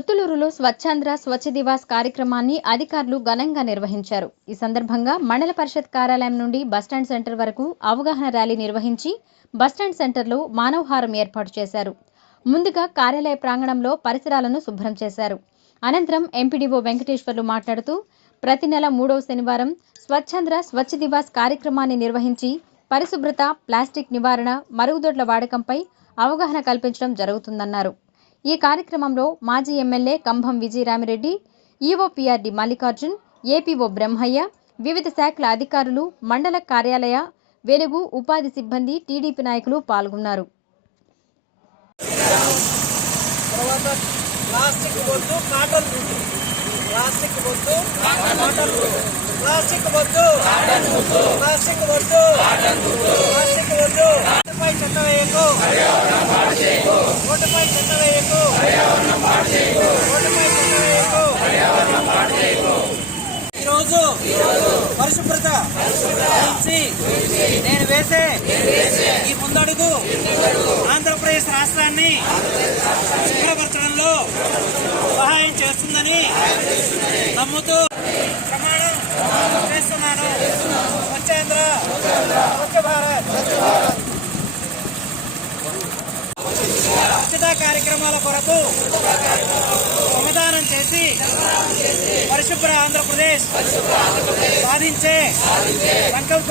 దొత్తులూరులో స్వచ్ఛాంధ్ర స్వచ్ఛ దివాస్ కార్యక్రమాన్ని అధికారులు ఘనంగా నిర్వహించారు. ఈ సందర్భంగా మండల పరిషత్ కార్యాలయం నుండి బస్టాండ్ సెంటర్ వరకు అవగాహన ర్యాలీ నిర్వహించి బస్టాండ్ సెంటర్లో మానవహారం ఏర్పాటు చేశారు. ముందుగా కార్యాలయ ప్రాంగణంలో పరిసరాలను శుభ్రం చేశారు. అనంతరం ఎంపీడీఓ వెంకటేశ్వర్లు మాట్లాడుతూ ప్రతి నెల 3వ శనివారం స్వచ్ఛాంధ్ర స్వచ్ఛ దివాస్ కార్యక్రమాన్ని నిర్వహించి పరిశుభ్రత, ప్లాస్టిక్ నివారణ, మరుగుదొడ్ల వాడకంపై అవగాహన కల్పించడం జరుగుతుందన్నారు. ఈ కార్యక్రమంలో మాజీ MLA Kambham Vijayaramireddy, EO PRD Mallikarjun, APO Brahmaiah, వివిధ శాఖల అధికారులు, మండల కార్యాలయ, వెలుగు, ఉపాధి సిబ్బంది, టీడీపీ నాయకులు పాల్గొన్నారు. ఈరోజు పరిశుభ్రత గురించి నేను వేసే ఈ ముందడుగు ఆంధ్రప్రదేశ్ రాష్ట్రాన్ని శుభ్రపరచడంలో సహాయం చేస్తుందని నమ్ముతూ ప్రమాణం చేస్తున్నాను. స్వచ్ఛాంధ్ర స్వచ్ఛ భారత్ స్వచ్ఛతా కార్యక్రమాల కొరకు శ్రమదానం చేసి పరిశుభ్ర ఆంధ్రప్రదేశ్ సాధించే సంకల్ప